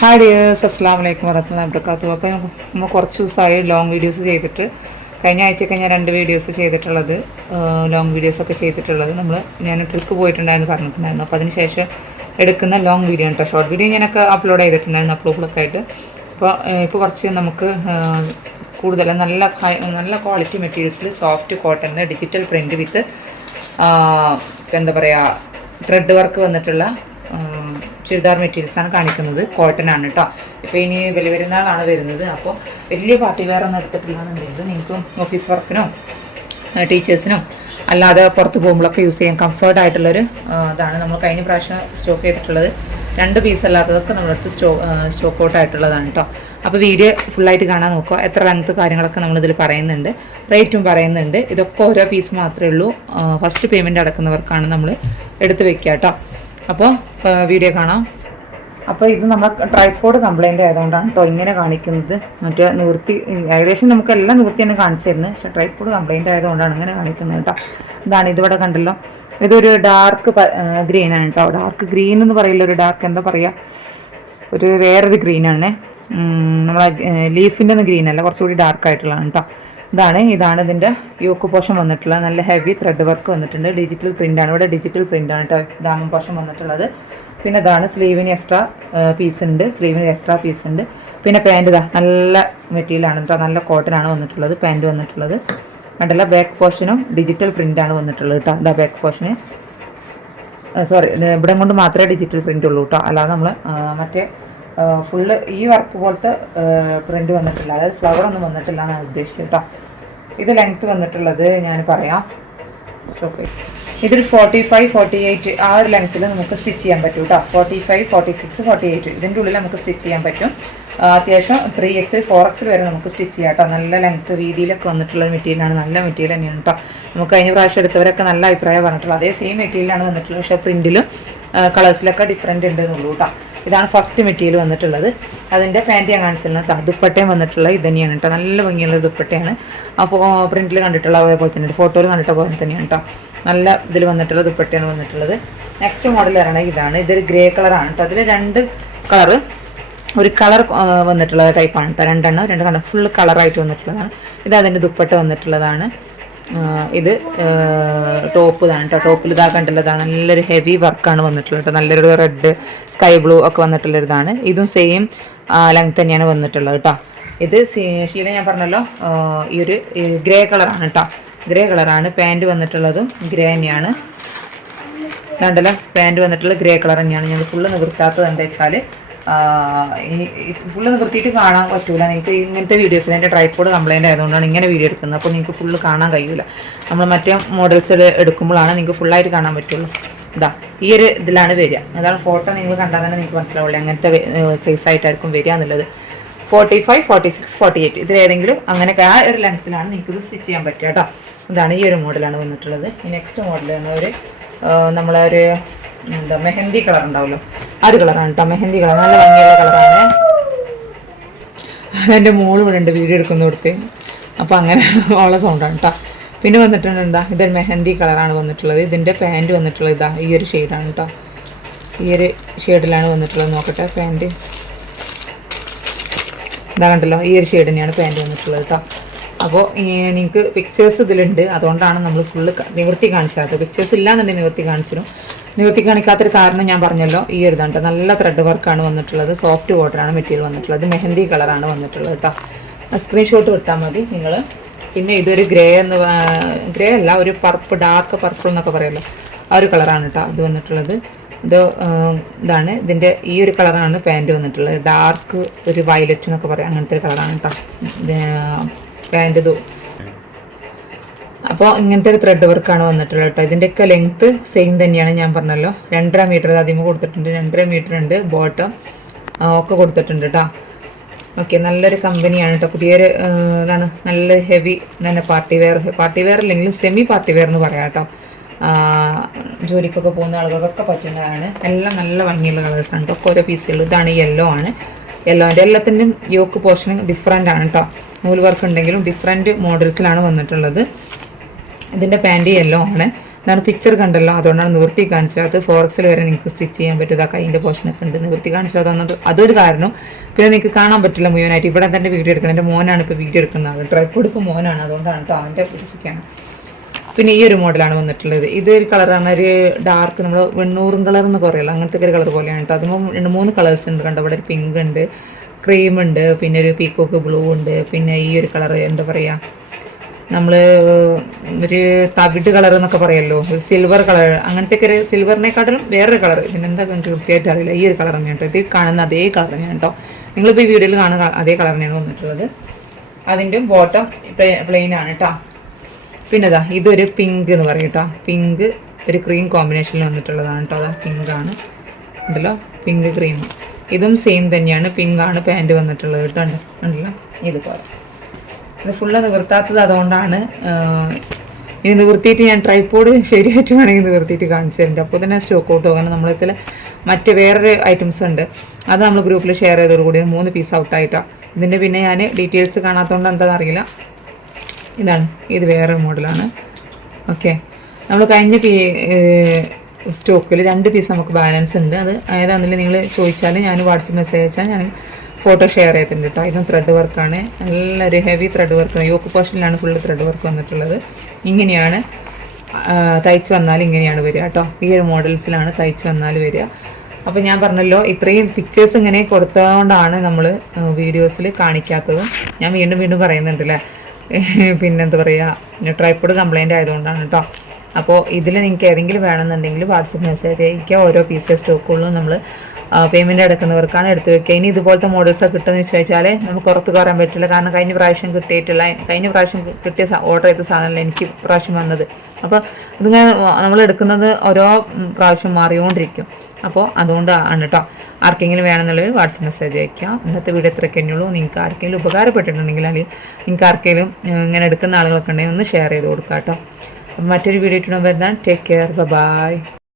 Hi dears അസ്സാം വലൈക്കും വറഹത്തുള്ള അബ്രക്കാത്തു അപ്പോൾ നമ്മൾ കുറച്ച് ദിവസമായി ലോങ് വീഡിയോസ് ചെയ്തിട്ട് കഴിഞ്ഞ ആഴ്ചയൊക്കെ ഞാൻ രണ്ട് വീഡിയോസ് ചെയ്തിട്ടുള്ളത് ലോങ് വീഡിയോസൊക്കെ ചെയ്തിട്ടുള്ളത്. നമ്മൾ ഞാൻ ട്രിപ്പ് പോയിട്ടുണ്ടായിരുന്നു പറഞ്ഞിട്ടുണ്ടായിരുന്നു. അപ്പോൾ അതിനുശേഷം എടുക്കുന്ന ലോങ് വീഡിയോ കേട്ടോ ഷോർട്ട് വീഡിയോ ഞാനൊക്കെ അപ്ലോഡ് ചെയ്തിട്ടുണ്ടായിരുന്നു അപ്ലോഡൊക്കെ ആയിട്ട്. അപ്പോൾ ഇപ്പോൾ കുറച്ച് നമുക്ക് കൂടുതൽ നല്ല നല്ല ക്വാളിറ്റി മെറ്റീരിയൽസിൽ സോഫ്റ്റ് കോട്ടണിന്റെ ഡിജിറ്റൽ പ്രിന്റ് വിത്ത് എന്താ പറയുക ത്രെഡ് വർക്ക് വന്നിട്ടുള്ള ചുരിദാർ മെറ്റീരിയൽസ് ആണ് കാണിക്കുന്നത്. കോട്ടൺ ആണ് കേട്ടോ ഇപ്പോൾ ഇനി വലിയ പെരുന്നാളാണ് വരുന്നത്. അപ്പോൾ വലിയ പാർട്ടി വേറെ ഒന്നും നിങ്ങൾക്ക് ഓഫീസ് വർക്കിനും ടീച്ചേഴ്സിനും അല്ലാതെ പുറത്ത് പോകുമ്പോഴൊക്കെ യൂസ് ചെയ്യാൻ കംഫർട്ട് ആയിട്ടുള്ളൊരു ഇതാണ് നമ്മൾ കഴിഞ്ഞ പ്രാവശ്യം സ്റ്റോക്ക് ചെയ്തിട്ടുള്ളത്. രണ്ട് പീസ് അല്ലാത്തതൊക്കെ നമ്മളടുത്ത് സ്റ്റോ സ്റ്റോക്ക് ഔട്ട് ആയിട്ടുള്ളതാണ് കേട്ടോ അപ്പോൾ വീഡിയോ ഫുള്ളായിട്ട് കാണാൻ നോക്കുക. എത്ര ലെങ്ത് കാര്യങ്ങളൊക്കെ നമ്മളിതിൽ പറയുന്നുണ്ട്. റേറ്റും പറയുന്നുണ്ട്. ഇതൊക്കെ ഓരോ പീസ് മാത്രമേ ഉള്ളൂ. ഫസ്റ്റ് പേയ്മെന്റ് അടക്കുന്നവർക്കാണ് നമ്മൾ എടുത്ത് വെക്കുക കേട്ടോ അപ്പോൾ വീഡിയോ കാണാം. അപ്പോൾ ഇത് നമ്മൾ ട്രൈഫോഡ് കംപ്ലൈന്റ് ആയതുകൊണ്ടാണ് കേട്ടോ ഇങ്ങനെ കാണിക്കുന്നത്. മറ്റേ നിവൃത്തി ഏകദേശം നമുക്ക് എല്ലാം നിവൃത്തി തന്നെ കാണിച്ചിരുന്നു പക്ഷെ പക്ഷേ കംപ്ലയിന്റ് ആയതുകൊണ്ടാണ് ഇങ്ങനെ കാണിക്കുന്നത് കേട്ടോ ഇതാണ് ഇതിവിടെ കണ്ടല്ലോ. ഇതൊരു ഡാർക്ക് ഗ്രീൻ ആണ് കേട്ടോ ഡാർക്ക് ഗ്രീൻ എന്ന് പറയില്ല ഒരു ഡാർക്ക് എന്താ പറയുക ഒരു വേറൊരു ഗ്രീനാണ് നമ്മളെ ലീഫിന്റെ ഒന്നും ഗ്രീൻ അല്ല കുറച്ചുകൂടി ഡാർക്ക് ആയിട്ടുള്ളതാണ് കേട്ടോ ഇതാണ് ഇതാണ് ഇതിന്റെ യോക്ക് പോഷം വന്നിട്ടുള്ളത് നല്ല ഹെവി ത്രെഡ് വർക്ക് വന്നിട്ടുണ്ട്. ഡിജിറ്റൽ പ്രിന്റാണ് ഇവിടെ ഡിജിറ്റൽ പ്രിന്റാണ് കേട്ടോ ദാമൻ പോഷം വന്നിട്ടുള്ളത്. പിന്നെ ഇതാണ് സ്ലീവിന് എക്സ്ട്രാ പീസ് ഉണ്ട്. സ്ലീവിന് എക്സ്ട്രാ പീസ് ഉണ്ട്. പിന്നെ പാന്റ് ഇതാ നല്ല മെറ്റീരിയലാണ് കേട്ടോ നല്ല കോട്ടൺ ആണ് വന്നിട്ടുള്ളത് പാന്റ് വന്നിട്ടുള്ളത്. കണ്ടല്ല ബാക്ക് പോർഷനും ഡിജിറ്റൽ പ്രിന്റാണ് വന്നിട്ടുള്ളത് കേട്ടോ ഇതാ ബാക്ക് പോർഷന് സോറി ഇവിടെ കൊണ്ട് മാത്രമേ ഡിജിറ്റൽ പ്രിന്റ് ഉള്ളൂ കേട്ടോ അല്ലാതെ നമ്മൾ മറ്റേ ഫുള്ള് ഈ വർക്ക് പോലത്തെ പ്രിന്റ് വന്നിട്ടില്ല. അതായത് ഫ്ലവർ ഒന്നും വന്നിട്ടില്ല എന്നാണ് ഉദ്ദേശിച്ചത് കേട്ടോ ഇത് ലെങ്ത് വന്നിട്ടുള്ളത് ഞാൻ പറയാം. സ്ലോപ്പ് ഇതിൽ ഫോർട്ടി ഫൈവ് ഫോർട്ടി എയ്റ്റ് ആ ഒരു ലെങ്ത്തിൽ നമുക്ക് സ്റ്റിച്ച് ചെയ്യാൻ പറ്റും കേട്ടോ forty five forty six forty eight ഇതിന്റെ ഉള്ളിൽ നമുക്ക് സ്റ്റിച്ച് ചെയ്യാൻ പറ്റും. അത്യാവശ്യം ത്രീ എക്സ് ഫോർ എക്സ് വരെ നമുക്ക് സ്റ്റിച്ച് ചെയ്യാം കേട്ടോ നല്ല ലെങ്ത്ത് വീതിയിലൊക്കെ വന്നിട്ടുള്ള മെറ്റീരിയലാണ് നല്ല മെറ്റീരിയൽ തന്നെയാണ് കേട്ടോ നമുക്ക് കഴിഞ്ഞ പ്രാവശ്യം എടുത്തവരൊക്കെ നല്ല അഭിപ്രായം പറഞ്ഞിട്ടുള്ളത്. അതേ സെയിം മെറ്റീരിയലാണ് വന്നിട്ടുള്ളത്. പക്ഷേ പ്രിന്റിലും കളേഴ്സിലൊക്കെ ഡിഫറെന്റ് ഉണ്ട് എന്നുള്ളൂ കേട്ടോ ഇതാണ് ഫസ്റ്റ് മെറ്റീരിയൽ വന്നിട്ടുള്ളത്. അതിന്റെ പാന്റ് ഞാൻ കാണിച്ചിരുന്നത് ദുപ്പട്ടയും വന്നിട്ടുള്ള ഇത് തന്നെയാണ് കേട്ടോ. നല്ല ഭംഗിയുള്ള ദുപ്പട്ടയാണ്. അപ്പോൾ പ്രിന്റിൽ കണ്ടിട്ടുള്ള അതേപോലെ തന്നെ ഫോട്ടോയിൽ കണ്ടിട്ട പോലെ തന്നെയാണ് കേട്ടോ. നല്ല ഇതിൽ വന്നിട്ടുള്ള ദുപ്പട്ടയാണ് വന്നിട്ടുള്ളത്. നെക്സ്റ്റ് മോഡൽ വരണേ ഇതാണ്. ഇതൊരു ഗ്രേ കളറാണ് കേട്ടോ. അതിൽ രണ്ട് കളറ് ഒരു കളർ വന്നിട്ടുള്ള ടൈപ്പാണ് കേട്ടോ. രണ്ടെണ്ണം രണ്ട് കളർ ഫുൾ കളറായിട്ട് വന്നിട്ടുള്ളതാണ്. ഇത് അതിന്റെ ദുപ്പട്ട വന്നിട്ടുള്ളതാണ്. ഇത് ടോപ്പ് ഇതാണ് കേട്ടോ ടോപ്പിൽ ഇതാ കണ്ടുള്ളതാണ് നല്ലൊരു ഹെവി വർക്കാണ് വന്നിട്ടുള്ളത് കേട്ടോ നല്ലൊരു റെഡ് സ്കൈ ബ്ലൂ ഒക്കെ വന്നിട്ടുള്ള ഇതാണ് ഇതും സെയിം ലെങ്ത് തന്നെയാണ് വന്നിട്ടുള്ളത് കേട്ടോ ഇത് ശീല ഞാൻ പറഞ്ഞല്ലോ ഈ ഒരു ഗ്രേ കളറാണ് കേട്ടോ ഗ്രേ കളറാണ് പാന്റ് വന്നിട്ടുള്ളതും ഗ്രേ തന്നെയാണ്. കണ്ടല്ലോ? പാന്റ് വന്നിട്ടുള്ള ഗ്രേ കളർ തന്നെയാണ്. ഞാൻ ഫുള്ള് നിവർത്താത്തത് എന്താ വെച്ചാൽ ഫുള്ള് നിവൃത്തിയിട്ട് കാണാൻ പറ്റൂല. നിങ്ങൾക്ക് ഇങ്ങനത്തെ വീഡിയോസിൽ എന്റെ ട്രൈപ്പോഡ് കംപ്ലൈന്റ് ആയതുകൊണ്ടാണ് ഇങ്ങനെ വീഡിയോ എടുക്കുന്നത്. അപ്പോൾ നിങ്ങൾക്ക് ഫുള്ള് കാണാൻ കഴിയില്ല നമ്മൾ മറ്റേ മോഡൽസ് എടുക്കുമ്പോഴാണ് നിങ്ങൾക്ക് ഫുള്ളായിട്ട് കാണാൻ പറ്റുള്ളൂ. ഇതാ ഈ ഒരു ഇതിലാണ് വരിക. അതാണ് ഫോട്ടോ നിങ്ങൾ കണ്ടാൽ തന്നെ നിങ്ങൾക്ക് മനസ്സിലാവുള്ളൂ. അങ്ങനത്തെ സൈസ് ആയിട്ടായിരിക്കും വരിക എന്നുള്ളത്. Forty five forty six forty eight ഇതിലേതെങ്കിലും അങ്ങനെ ആ ഒരു ലെങ്ത്തിലാണ് നിങ്ങൾക്ക് ഇത് സ്റ്റിച്ച് ചെയ്യാൻ പറ്റുക കേട്ടോ. ഇതാണ് ഈ ഒരു മോഡലാണ് വന്നിട്ടുള്ളത്. ഈ നെക്സ്റ്റ് മോഡൽ എന്നൊരു നമ്മളൊരു എന്താ മെഹന്തി കളർ ഉണ്ടാവുമല്ലോ. ആ ഒരു കളറാണ് കേട്ടോ മെഹന്തി കളർ. നല്ല ഭംഗിയുള്ള കളറാണ്. അതെന്റെ മോൾ ഇവിടെ ഉണ്ട് വീഡിയോ എടുക്കുന്ന കൊടുത്ത്. അപ്പോൾ അങ്ങനെ ഉള്ള സൗണ്ടാണ് കേട്ടോ പിന്നെ വന്നിട്ടുണ്ട് എന്താ ഇതൊരു മെഹന്തി കളറാണ് വന്നിട്ടുള്ളത്. ഇതിന്റെ പാന്റ് വന്നിട്ടുള്ളത് ഇതാ ഈ ഒരു ഷെയ്ഡാണ് കേട്ടോ ഈ ഒരു ഷെയ്ഡിലാണ് വന്നിട്ടുള്ളത്. നോക്കട്ടെ പാന്റ് ഇതാ കണ്ടല്ലോ ഈ ഒരു ഷെയ്ഡ് തന്നെയാണ് പാന്റ് വന്നിട്ടുള്ളത് കേട്ടോ അപ്പോൾ നിങ്ങൾക്ക് പിക്ചേഴ്സ് ഇതിലുണ്ട്. അതുകൊണ്ടാണ് നമ്മൾ ഫുള്ള് നിവൃത്തി കാണിച്ചത്. പിക്ചേഴ്സ് ഇല്ലാന്നുണ്ടെങ്കിൽ നിവൃത്തി കാണിച്ചിരും. നിവൃത്തി കാണിക്കാത്തൊരു കാരണം ഞാൻ പറഞ്ഞല്ലോ ഈ ഒരു ഇതാണ്. നല്ല ത്രെഡ് വർക്കാണ് വന്നിട്ടുള്ളത്. സോഫ്റ്റ് വാട്ടറാണ് മെറ്റീരിയൽ വന്നിട്ടുള്ളത്. മെഹന്തി കളറാണ് വന്നിട്ടുള്ളത് കേട്ടോ സ്ക്രീൻഷോട്ട് വിട്ടാൽ മതി നിങ്ങൾ പിന്നെ ഇതൊരു ഗ്രേ എന്ന് ഗ്രേ അല്ല ഒരു പർപ്പിൾ ഡാർക്ക് പർപ്പിൾ എന്നൊക്കെ പറയുമല്ലോ ആ ഒരു കളറാണ് കേട്ടോ ഇത് വന്നിട്ടുള്ളത്. ഇത് ഇതാണ്. ഇതിന്റെ ഈ ഒരു കളറാണ് പാന്റ് വന്നിട്ടുള്ളത്. ഡാർക്ക് ഒരു വയലറ്റ് എന്നൊക്കെ പറയാം. അങ്ങനത്തെ ഒരു കളറാണ് കേട്ടോ പാന്റ് അപ്പോൾ ഇങ്ങനത്തെ ഒരു ത്രെഡ് വർക്കാണ് വന്നിട്ടുള്ളത് കേട്ടോ. ഇതിന്റെയൊക്കെ ലെങ്ത്ത് സെയിം തന്നെയാണ് ഞാൻ പറഞ്ഞല്ലോ. രണ്ടര മീറ്റർ ആദ്യമേ കൊടുത്തിട്ടുണ്ട്. രണ്ടര മീറ്റർ ഉണ്ട് ബോട്ടം ഒക്കെ കൊടുത്തിട്ടുണ്ട് കേട്ടോ ഓക്കെ നല്ലൊരു കമ്പനിയാണ് കേട്ടോ പുതിയൊരു ഇതാണ് നല്ല ഹെവി തന്നെ പാർട്ടി വെയർ പാർട്ടി വെയർ അല്ലെങ്കിൽ സെമി പാർട്ടി വെയർ എന്ന് പറയാം കേട്ടോ ജോലിക്കൊക്കെ പോകുന്ന ആളുകൾക്കൊക്കെ പറ്റുന്നതാണ്. എല്ലാം നല്ല ഭംഗിയുള്ള കളേഴ്സാണ് കേട്ടോ ഓരോ പീസുകൾ ഇതാണ് യെല്ലോ ആണ്. യെല്ലോന്റെ എല്ലാത്തിന്റെയും യോക്ക് പോർഷൻ ഡിഫറെന്റ് ആണ് കേട്ടോ നൂൽ വർക്ക് ഉണ്ടെങ്കിലും ഡിഫറെന്റ് മോഡൽസിലാണ് വന്നിട്ടുള്ളത്. ഇതിന്റെ പാന്റ് യെല്ലോ ആണ്. എന്താണ് പിക്ചർ കണ്ടല്ലോ. അതുകൊണ്ടാണ് നിവൃത്തി കാണിച്ചത്. അത് ഫോറക്സിൽ വരെ നിങ്ങൾക്ക് സ്റ്റിച്ച് ചെയ്യാൻ പറ്റും. ആ കൈയിന്റെ പോർഷനൊക്കെ ഉണ്ട്. നിവൃത്തി കാണിച്ചത് അതൊന്നത് അതൊരു കാരണം. പിന്നെ നിങ്ങൾക്ക് കാണാൻ പറ്റില്ല മുഴുവനായിട്ട്. ഇവിടെ തന്നെ വീഡിയോ എടുക്കണം. എന്റെ മോനാണ് ഇപ്പോൾ വീഡിയോ എടുക്കുന്നത് ആൾ ട്രൈപ്പോഡ് ഇപ്പോൾ മോനാണ്. അതുകൊണ്ടാണ് കേട്ടോ അവന്റെ ഉദ്ദേശിക്കാണ് പിന്നെ ഈ ഒരു മോഡലാണ് വന്നിട്ടുള്ളത്. ഇതൊരു കളറാണ് ഒരു ഡാർക്ക് നമ്മൾ വെണ്ണൂറും കളർ എന്ന് കുറയല്ലോ അങ്ങനത്തെ ഒരു കളർ പോലെയാണ് കേട്ടോ. അതുമ്പോൾ രണ്ട് മൂന്ന് കളേഴ്സ് ഉണ്ട് കണ്ടോ? ഇവിടെ ഒരു പിങ്ക് ഉണ്ട് ക്രീം ഉണ്ട് പിന്നെ ഒരു പീക്കോക്ക് ബ്ലൂ ഉണ്ട് പിന്നെ ഈ ഒരു കളർ എന്താ പറയുക നമ്മൾ ഒരു തവിട് കളർ എന്നൊക്കെ പറയുമല്ലോ സിൽവർ കളർ അങ്ങനത്തെ ഒരു സിൽവറിനെക്കാട്ടിലും വേറൊരു കളർ ഇതിനെന്താ എനിക്ക് കൃത്യമായിട്ട് അറിയില്ല. ഈ ഒരു കളർ തന്നെയാണ് കേട്ടോ. ഇത് കാണുന്ന അതേ കളർ തന്നെയാണ് കേട്ടോ. നിങ്ങളിപ്പോൾ ഈ വീഡിയോയിൽ കാണുന്ന അതേ കളർ തന്നെയാണ് വന്നിട്ടുള്ളത്. അതിന്റെ ബോട്ടം പ്ലെയിൻ ആണ് കേട്ടോ. പിന്നെ ഇതാ ഇതൊരു പിങ്ക് എന്ന് പറയും കേട്ടോ. പിങ്ക് ഒരു ക്രീം കോമ്പിനേഷനിൽ വന്നിട്ടുള്ളതാണ് കേട്ടോ. അതാ പിങ്ക് ആണ്. ഉണ്ടല്ലോ? പിങ്ക് ക്രീം ഇതും സെയിം തന്നെയാണ്. പിങ്കാണ് ആണ് പാന്റ് വന്നിട്ടുള്ളത്. കേട്ടോ ഉണ്ട് ഉണ്ടല്ലോ ഇതുപോലെ. ഇത് ഫുള്ള് നിവർത്താത്തത് അതുകൊണ്ടാണ് ഇനി നിവർത്തിയിട്ട് ഞാൻ ട്രൈപ്പോഡ് ശരിയായിട്ട് വേണമെങ്കിൽ നിവർത്തിയിട്ട് കാണിച്ചു തരുന്നുണ്ട് അപ്പോൾ തന്നെ സ്റ്റോക്ക് ഔട്ട് പോകാൻ നമ്മളിതിൽ മറ്റ് വേറൊരു ഐറ്റംസ് ഉണ്ട്. അത് നമ്മൾ ഗ്രൂപ്പിൽ ഷെയർ ചെയ്തതോടുകൂടി മൂന്ന് പീസ് ഔട്ടായിട്ടാണ് ഇതിന്റെ പിന്നെ ഞാൻ ഡീറ്റെയിൽസ് കാണാത്തതുകൊണ്ട് എന്താണെന്ന് അറിയില്ല. ഇതാണ്. ഇത് വേറെ മോഡലാണ് ഓക്കെ നമ്മൾ കഴിഞ്ഞ പീ സ്റ്റോക്കിൽ രണ്ട് പീസ് നമുക്ക് ബാലൻസ് ഉണ്ട്. അത് ഏതാണെന്നില്ല നിങ്ങൾ ചോദിച്ചാൽ ഞാൻ വാട്സപ്പ് മെസ്സേജ് അയച്ചാൽ ഞാൻ ഫോട്ടോ ഷെയർ ചെയ്തിട്ടുണ്ട് കേട്ടോ. ഇതും ത്രെഡ് വർക്കാണ് നല്ലൊരു ഹെവി ത്രെഡ് വർക്ക് യോക്ക് പോർഷനിലാണ് ഫുള്ള് ത്രെഡ് വർക്ക് വന്നിട്ടുള്ളത്. ഇങ്ങനെയാണ് തയ്ച്ച് വന്നാൽ ഇങ്ങനെയാണ് വരിക കേട്ടോ. ഈ ഒരു മോഡൽസിലാണ് തയ്ച്ച് വന്നാൽ വരിക. അപ്പോൾ ഞാൻ പറഞ്ഞല്ലോ ഇത്രയും പിക്ചേഴ്സ് ഇങ്ങനെ കൊടുത്തതുകൊണ്ടാണ് നമ്മൾ വീഡിയോസിൽ കാണിക്കാത്തത്. ഞാൻ വീണ്ടും വീണ്ടും പറയുന്നുണ്ടല്ലേ പിന്നെന്താ പറയുക ട്രൈപ്പോഡ് കംപ്ലൈന്റ് ആയതുകൊണ്ടാണ് കേട്ടോ അപ്പോൾ ഇതിൽ നിങ്ങൾക്ക് ഏതെങ്കിലും വേണമെന്നുണ്ടെങ്കിൽ വാട്സപ്പ് മെസ്സേജ് അയക്കുക. ഓരോ പീസേ സ്റ്റോക്കുകളും നമ്മൾ പേയ്മെന്റ് എടുക്കുന്നവർക്കാണ് എടുത്തു വെക്കുക. ഇനി ഇതുപോലത്തെ മോഡൽസ് കിട്ടുമെന്ന് ചോദിച്ചാൽ നമുക്ക് ഉറപ്പ് കയറാൻ പറ്റില്ല. കാരണം കഴിഞ്ഞ പ്രാവശ്യം കിട്ടിയിട്ടുള്ള കഴിഞ്ഞ പ്രാവശ്യം കിട്ടിയ ഓർഡർ ചെയ്ത സാധനമല്ല എനിക്ക് പ്രാവശ്യം വന്നത്. അപ്പോൾ ഇതിങ്ങനെ നമ്മൾ എടുക്കുന്നത് ഓരോ പ്രാവശ്യം മാറിക്കൊണ്ടിരിക്കും. അപ്പോൾ അതുകൊണ്ട് ആണ് കേട്ടോ ആർക്കെങ്കിലും വേണമെന്നുള്ളവർ വാട്സപ്പ് മെസ്സേജ് അയക്കാം. ഇന്നത്തെ വീഡിയോ ഇത്രയൊക്കെ തന്നെയുള്ളൂ നിങ്ങൾക്ക് ആർക്കെങ്കിലും ഉപകാരപ്പെട്ടിട്ടുണ്ടെങ്കിൽ അല്ലെങ്കിൽ നിങ്ങൾക്ക് ആർക്കെങ്കിലും ഇങ്ങനെ എടുക്കുന്ന ആളുകളൊക്കെ ഉണ്ടെങ്കിൽ ഒന്ന് ഷെയർ ചെയ്ത് കൊടുക്കാം കേട്ടോ മറ്റൊരു വീഡിയോ ഇട്ടുണ്ടാകുമ്പോൾ ടേക്ക് കെയർ ബൈ